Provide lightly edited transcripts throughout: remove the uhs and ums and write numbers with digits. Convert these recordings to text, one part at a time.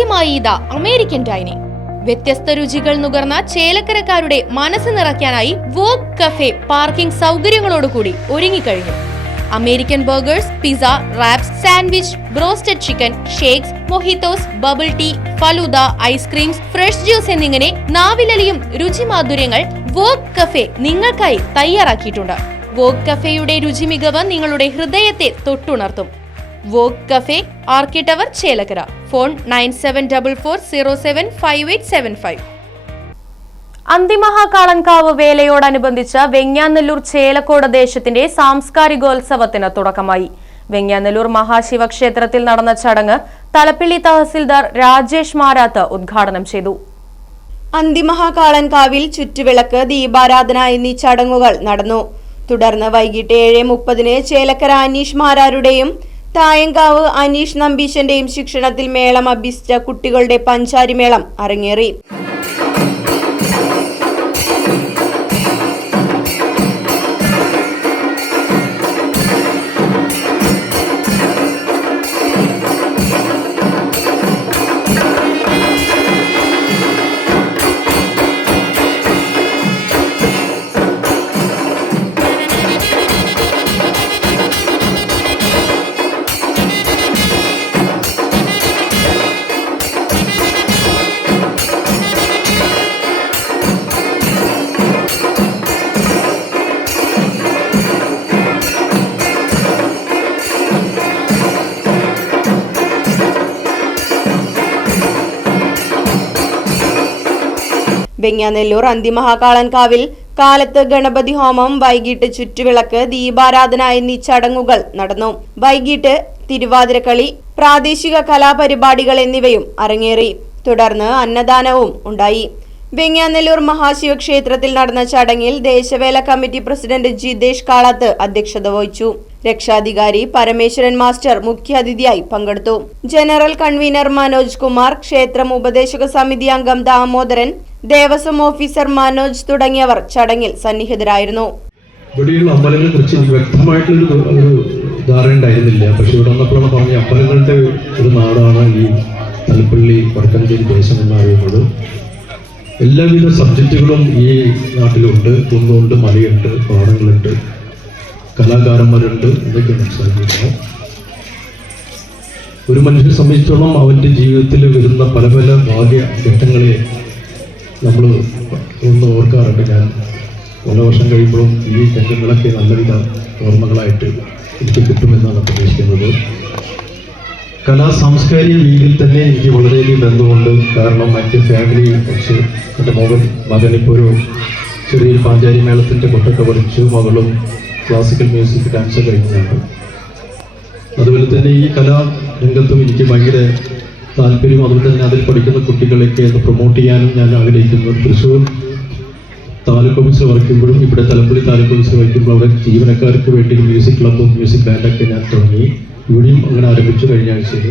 ആദ്യമായി ഇതാ American dining. വ്യത്യസ്ത രുചികൾ നുകർന്ന ചേലക്കരക്കാരുടെ മനസ്സ് നിറയ്ക്കാനായി വോഗ് കഫേ പാർക്കിംഗ് സൗകര്യങ്ങളോടുകൂടി ഒരുങ്ങിക്കഴിഞ്ഞു. American burgers, pizza, wraps, sandwich, broasted chicken, shakes, mojitos, bubble tea, falooda, ice creams, fresh juice എന്നിങ്ങനെ നാവിലലിയും രുചിമാധുര്യങ്ങൾ വോഗ് കഫേ നിങ്ങൾക്കായി തയ്യാറാക്കിയിട്ടുണ്ട്. വോഗ് കഫേയുടെ രുചി മികവ് നിങ്ങളുടെ ഹൃദയത്തെ തൊട്ടുണർത്തും. Vogue cafe, Archi tower, Chelakkara. Phone 9744075875. Anthimahakalankavu വേലയോടനുബന്ധിച്ച് വെങ്ങാനല്ലൂർ ചേലക്കോട് ദേശത്തിന്റെ സാംസ്കാരികോത്സവത്തിന് തുടക്കമായി. വെങ്ങാനല്ലൂർ മഹാശിവക്ഷേത്രത്തിൽ നടന്ന ചടങ്ങ് തലപ്പിള്ളി തഹസിൽദാർ രാജേഷ് മാരാത്ത് ഉദ്ഘാടനം ചെയ്തു. അന്തിമഹാകാളൻകാവിൽ ചുറ്റുവിളക്ക്, ദീപാരാധന എന്നീ ചടങ്ങുകൾ നടന്നു. തുടർന്ന് വൈകിട്ട് 7:30 ചേലക്കര അനീഷ് മാരാരുടെയും തായങ്കാവ് അനീഷ് നമ്പീശന്റെയും ശിക്ഷണത്തിൽ മേളം അഭ്യസിച്ച കുട്ടികളുടെ പഞ്ചാരി മേളം അരങ്ങേറി. വെങ്ങാനല്ലൂർ അന്തിമഹാകാളൻകാവിൽ കാലത്ത് ഗണപതി ഹോമം, വൈകിട്ട് ചുറ്റുവിളക്ക്, ദീപാരാധന എന്നീ ചടങ്ങുകൾ നടന്നു. വൈകിട്ട് തിരുവാതിരക്കളി, പ്രാദേശിക കലാപരിപാടികൾ എന്നിവയും അരങ്ങേറി. തുടർന്ന് അന്നദാനവും ഉണ്ടായി. വെങ്ങാനല്ലൂർ മഹാശിവക്ഷേത്രത്തിൽ നടന്ന ചടങ്ങിൽ ദേശവേല കമ്മിറ്റി പ്രസിഡന്റ് ജിതേഷ് കാളത്ത് അധ്യക്ഷത വഹിച്ചു. രക്ഷാധികാരി പരമേശ്വരൻ മാസ്റ്റർ മുഖ്യാതിഥിയായി പങ്കെടുത്തു. ജനറൽ കൺവീനർ മനോജ് കുമാർ, ക്ഷേത്രം ഉപദേശക സമിതി അംഗം ദാമോദരൻ, ദേവസ്വം ഓഫീസർ മനോജ് തുടങ്ങിയവർ ചടങ്ങിൽ സന്നിഹിതരായിരുന്നു. ഇവിടെയുള്ള അമ്പലങ്ങളെ കുറിച്ച് എനിക്ക് വ്യക്തമായിട്ടുള്ള ഒരു ധാരണ ഉണ്ടായിരുന്നില്ല. പക്ഷെ ഇവിടെ വന്നപ്പോഴാണ് പറഞ്ഞ അമ്പലങ്ങളുടെ ഒരു നാടാണ് ഈ തലപ്പള്ളി വടക്കഞ്ചേരി ദേശം എന്ന് അറിയുന്നത്. എല്ലാവിധ സബ്ജക്റ്റുകളും ഈ നാട്ടിലുണ്ട്. കുന്നുണ്ട്, മലയുണ്ട്, പാടങ്ങളുണ്ട്, കലാകാരന്മാരുണ്ട്, ഇതൊക്കെ മനസ്സിലാക്കിയിരുന്നു. ഒരു മനുഷ്യനെ സംബന്ധിച്ചിടത്തോളം അവൻ്റെ ജീവിതത്തിൽ വരുന്ന പല പല ഭാഗ്യഘട്ടങ്ങളെ നമ്മൾ ഒന്ന് ഓർക്കാറുണ്ട്. ഞാൻ പല വർഷം കഴിയുമ്പോഴും ഈ രംഗങ്ങളൊക്കെ നല്ലവിധ ഓർമ്മകളായിട്ട് എനിക്ക് കിട്ടുമെന്നാണ് പ്രതീക്ഷിക്കുന്നത്. സാംസ്കാരിക രീതിയിൽ തന്നെ എനിക്ക് വളരെയധികം ബന്ധമുണ്ട്. കാരണം എൻ്റെ ഫാമിലി കുറച്ച് എൻ്റെ മകൻ ഇപ്പോൾ ഒരു ചെറിയൊരു പാഞ്ചാരി മേളത്തിൻ്റെ കൊട്ടൊക്കെ പഠിച്ചു. മകളും ക്ലാസിക്കൽ മ്യൂസിക് ഡാൻസ് കഴിഞ്ഞതാണ്. അതുപോലെ തന്നെ ഈ കലാരംഗത്തും എനിക്ക് ഭയങ്കര താല്പര്യം. അതുപോലെ തന്നെ അതിൽ പഠിക്കുന്ന കുട്ടികളെയൊക്കെ ഒന്ന് പ്രൊമോട്ട് ചെയ്യാനും ഞാൻ ആഗ്രഹിക്കുന്നു. തൃശ്ശൂർ താലൂക്ക് ഓഫീസിൽ വഹിക്കുമ്പോഴും ഇവിടെ തലപ്പള്ളി താലൂക്ക് ഓഫീസിൽ വഹിക്കുമ്പോൾ അവിടെ ജീവനക്കാർക്ക് വേണ്ടി മ്യൂസിക് ക്ലബ്ബും മ്യൂസിക് ബാൻഡൊക്കെ ഞാൻ തുടങ്ങി. ഇവിടെയും അങ്ങനെ ആരംഭിച്ചു കഴിഞ്ഞ ആഴ്ചയിൽ.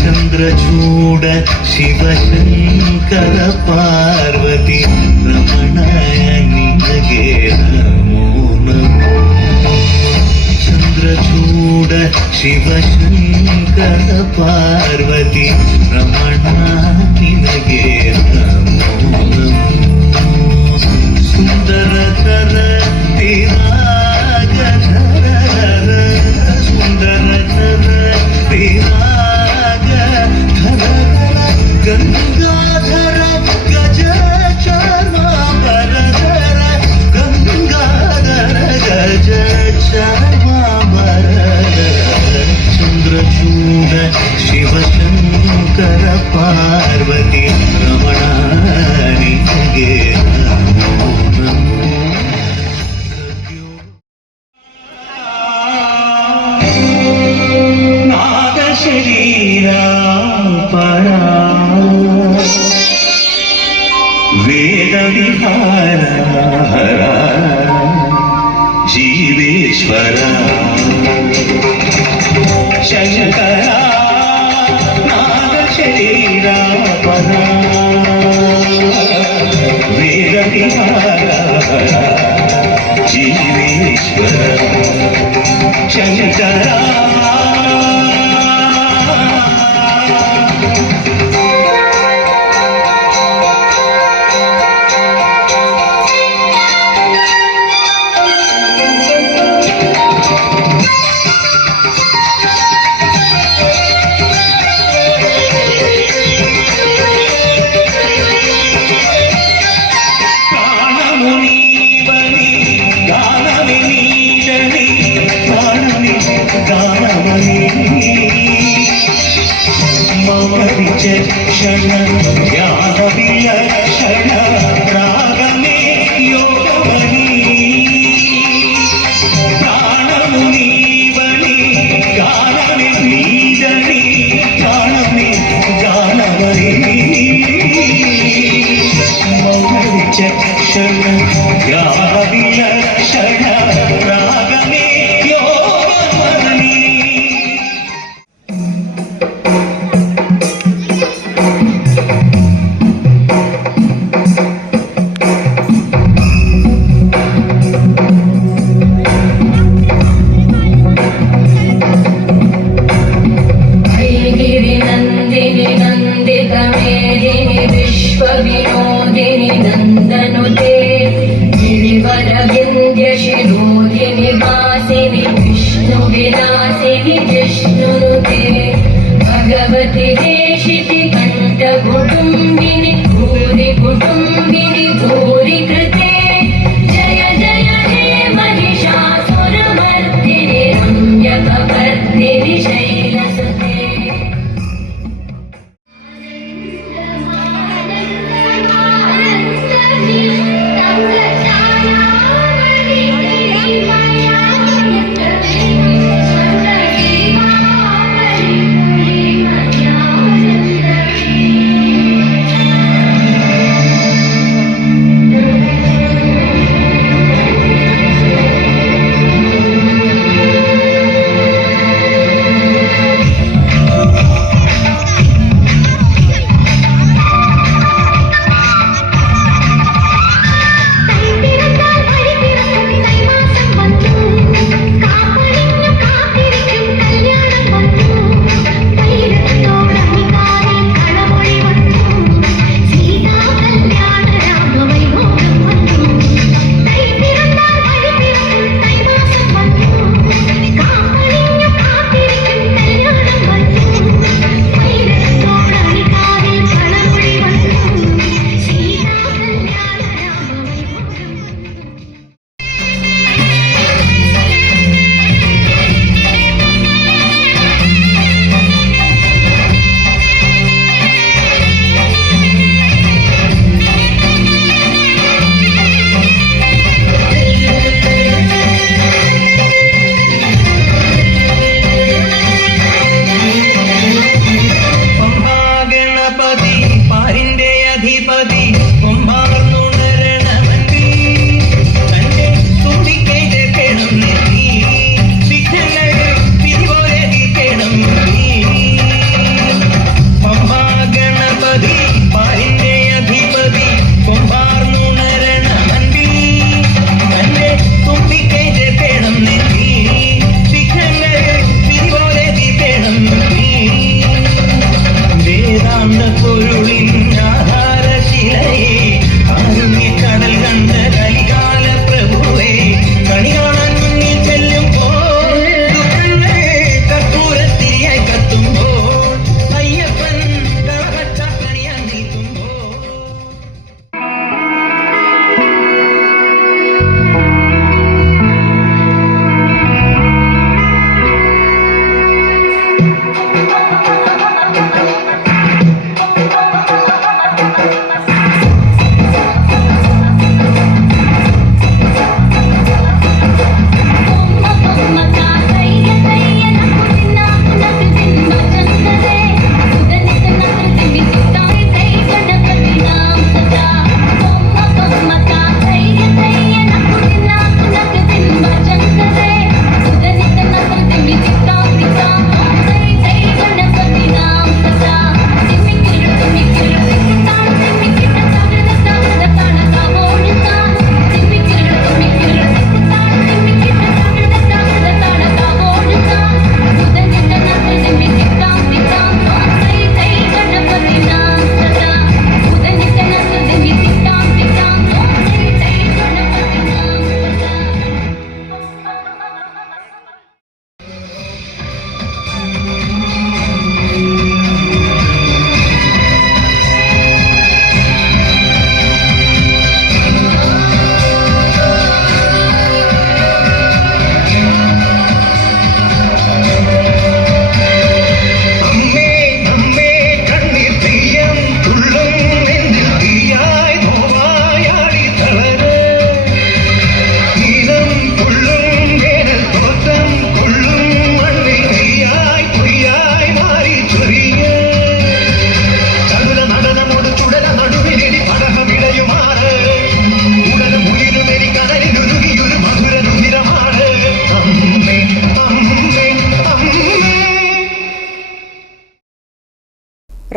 ചന്ദ്രചൂഡ ಶಿವಶಂಕರ ಪಾರ್ವತಿ ರಮಣ ನಿನಗೆ ನಮೋ ನಮೋ. ಚಂದ್ರಚೂಡ ಶಿವಶಂಕರ ಪಾರ್ವತಿ ರಮಣ ನಿನಗೆ ನಮೋ ನಮೋ. ಸುಂದರತರ ತಿರಾಗಧರ ಸುಂದರತರ ತಿರಾಗ ಗಂಗಾಧರ ಗಜ ಚಾರ್ಮಾಂಬರಧರ ಗಂಗಾಧರ ಗಜ ಚಾರ್ಮಾಂಬರಧರ ಚಂದ್ರಚೂಡ ಶಿವಶಂಕರ ಪಾರ್ವತಿ ರಮಣ ನಿನಗೆ ನಮೋ ನಮೋ. ನಾದ ಶರೀರ ವೇದ ವಿಹಾರ ಹರ విశ్వేశ్వర శంకర నాగ శరీరా పరా వేద విహార జీవేశ్వర శంకర క్షణ జ్ఞాన విలక్షణ రాగమే యోగమణి ప్రాణము నీవని గానమే నీదని ప్రాణమే గానమని మౌన విచక్షణ జ్ఞాన విలక్షణ రాగమే యోగమణి. विश्वविनोदिनि नन्दनुते गिरिवरविन्द्यशिरोदिनि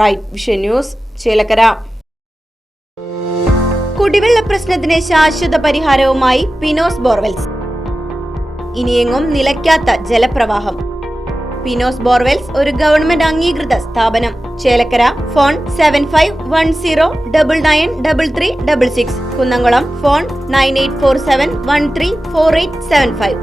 റൈറ്റ് വിഷൻ ന്യൂസ്, ചേലക്കര. കുടിവെള്ള പ്രശ്നത്തിന് ശാശ്വത പരിഹാരവുമായി പിനോസ് ബോർവെൽസ്. ഇനിയെങ്ങും നിലയ്ക്കാത്ത ജലപ്രവാഹം. പിനോസ് ബോർവെൽസ് ഒരു ഗവൺമെന്റ് അംഗീകൃത സ്ഥാപനം. ചേലക്കര. ഫോൺ 7510993366. കുന്നംകുളം. ഫോൺ 9847134875.